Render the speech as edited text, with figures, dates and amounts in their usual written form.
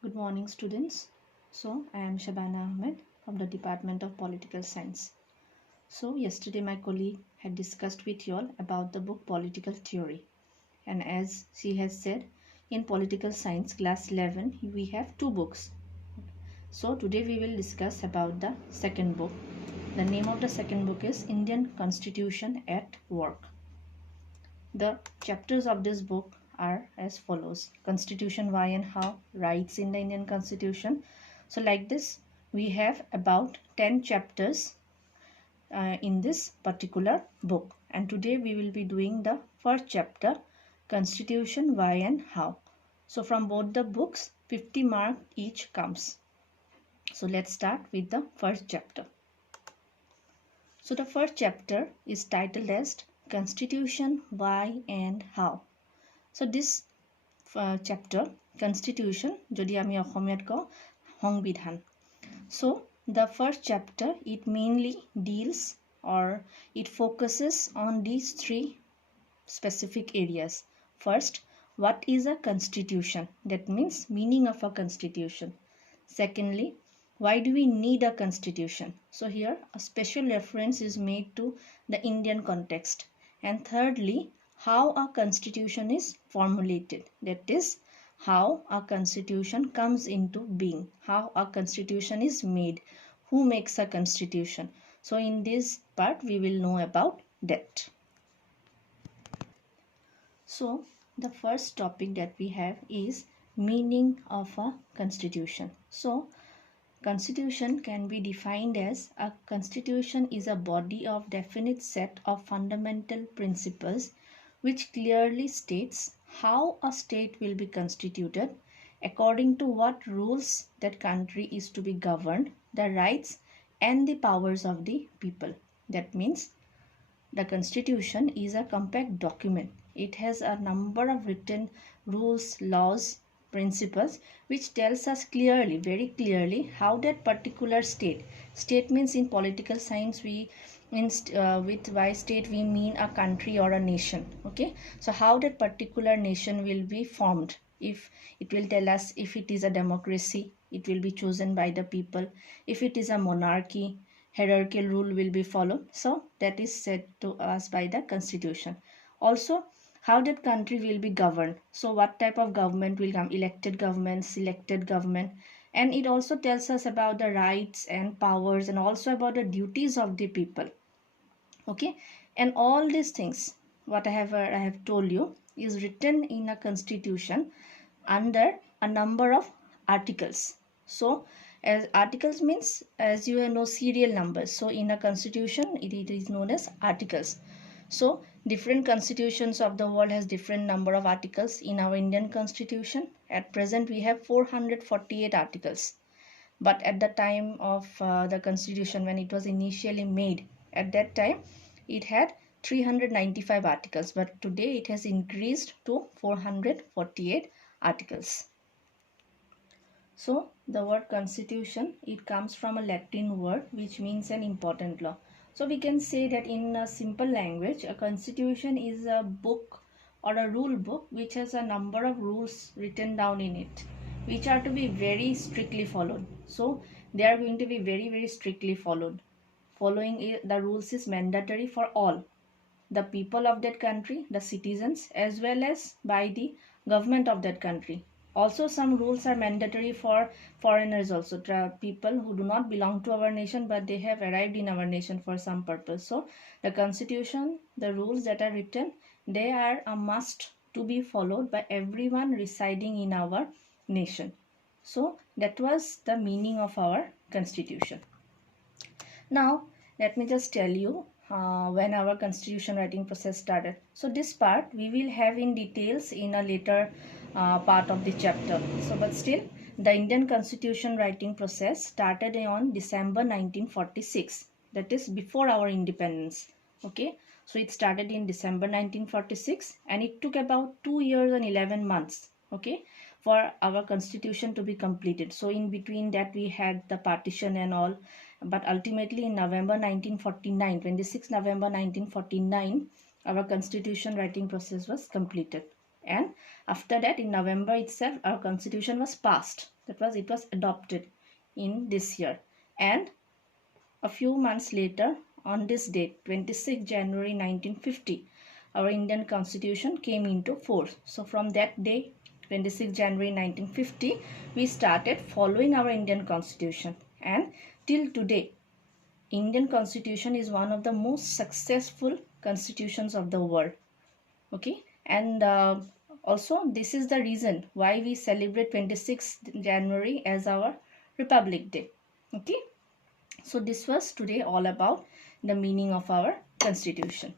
Good morning, students. So, I am Shabana Ahmed from the Department of Political Science. So, yesterday my colleague had discussed with you all about the book Political Theory. And as she has said, in Political Science class 11, we have two books. So, today we will discuss about the second book. The name of the second book is Indian Constitution at Work. The chapters of this book are as follows: Constitution, why and how, rights in the Indian Constitution. So like this, we have about 10 chapters in this particular book. And today we will be doing the first chapter, Constitution, why and how. So from both the books, 50 mark each comes. So let's start with the first chapter. So the first chapter is titled as Constitution, why and how. So this chapter constitution যদি আমি অসমীয়াত কওঁ সংবিধান. So the first chapter, it mainly deals or it focuses on these three specific areas. First, what is a constitution? That means meaning of a constitution. Secondly, why do we need a constitution? So here a special reference is made to the Indian context. And thirdly, how a constitution is formulated. That is, how a constitution comes into being, how a constitution is made, who makes a constitution. So in this part we will know about that. So the first topic that we have is meaning of a constitution. So constitution can be defined as a constitution is a body of definite set of fundamental principles which clearly states how a state will be constituted, according to what rules that country is to be governed, the rights and the powers of the people. That means the constitution is a compact document. It has a number of written rules, laws, principles which tells us clearly, very clearly, how that particular state means in political science we with by state we mean a country or a nation. Okay, so how that particular nation will be formed. If it will tell us if it is a democracy, it will be chosen by the people. If it is a monarchy, hierarchical rule will be followed. So that is said to us by the constitution. Also, how that country will be governed. So what type of government will come, elected government, selected government. And it also tells us about the rights and powers and also about the duties of the people. Okay, and all these things what I have told you is written in a constitution under a number of articles. So as articles means, as you know, serial numbers. So in a constitution it is known as articles. So different constitutions of the world has different number of articles. In our Indian constitution at present we have 448 articles, but at the time of the constitution when it was initially made, at that time it had 395 articles, but today it has increased to 448 articles. So the word constitution, it comes from a Latin word which means an important law. So we can say that in a simple language, a constitution is a book or a rule book which has a number of rules written down in it, which are to be very strictly followed. So they are going to be very, very strictly followed. Following the rules is mandatory for all the people of that country, the citizens, as well as by the government of that country. Also, some rules are mandatory for foreigners also, people who do not belong to our nation but they have arrived in our nation for some purpose. So the constitution, the rules that are written, they are a must to be followed by everyone residing in our nation. So that was the meaning of our constitution. Now let me just tell you when our constitution writing process started. So this part we will have in details in a later part of the chapter. So but still, the Indian constitution writing process started on December 1946. That is before our independence. Okay, so it started in December 1946 and it took about 2 years and 11 months. Okay, for our constitution to be completed. So in between that we had the partition and all, but ultimately in November 1949, 26 November 1949, our constitution writing process was completed. and after that in November itself our constitution was passed. That was, it was adopted in this year. And a few months later, on this date, 26 January 1950, our Indian constitution came into force. So from that day, 26 January 1950, we started following our Indian constitution, and till today Indian constitution is one of the most successful constitutions of the world. Okay, and also this is the reason why we celebrate 26th January as our Republic Day. Okay, so this was today all about the meaning of our constitution.